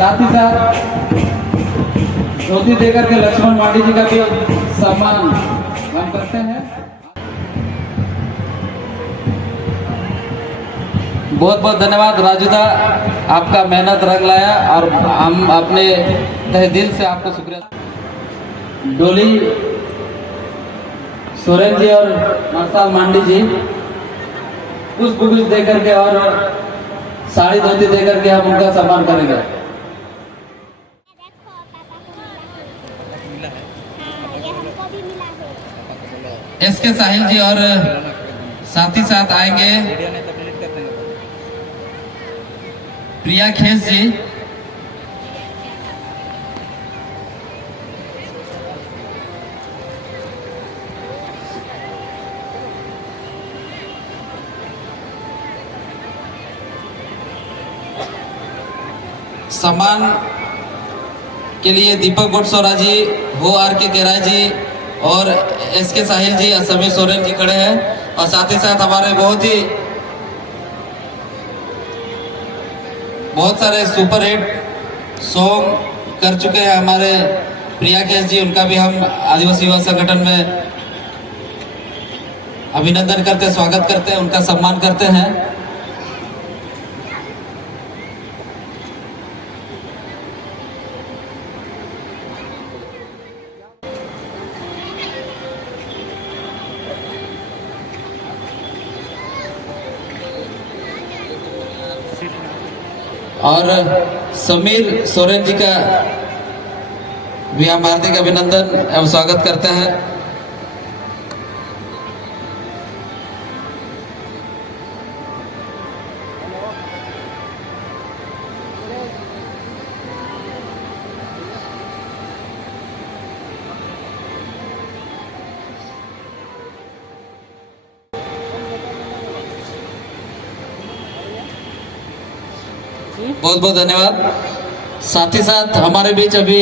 साथ ही साथ धोती देकर के लक्ष्मण मांडी जी का भी सम्मान हम करते हैं। बहुत बहुत धन्यवाद राजूदा, आपका मेहनत रंग लाया और हम अपने तहे दिल से आपको शुक्रिया। डोली सोरेन जी और मरसाल मांडी जी पुष्प दे करके और साड़ी धोती दे करके हम उनका सम्मान करेंगे। एसके साहिल जी और साथ ही साथ आएंगे प्रिया खेस जी। सम्मान के लिए दीपक गोटसोरा जी, हो आर के केराय जी और एसके साहिल जी, समीर सोरेन जी खड़े हैं। और साथ ही साथ हमारे बहुत सारे सुपर हिट सॉन्ग कर चुके हैं हमारे प्रिया केस जी, उनका भी हम आदिवासी युवा संगठन में अभिनंदन करते हैं, स्वागत करते हैं, उनका सम्मान करते हैं। और समीर सोरेन जी का भी हम हार्दिक अभिनंदन एवं स्वागत करते हैं। बहुत बहुत धन्यवाद। साथ ही साथ हमारे बीच अभी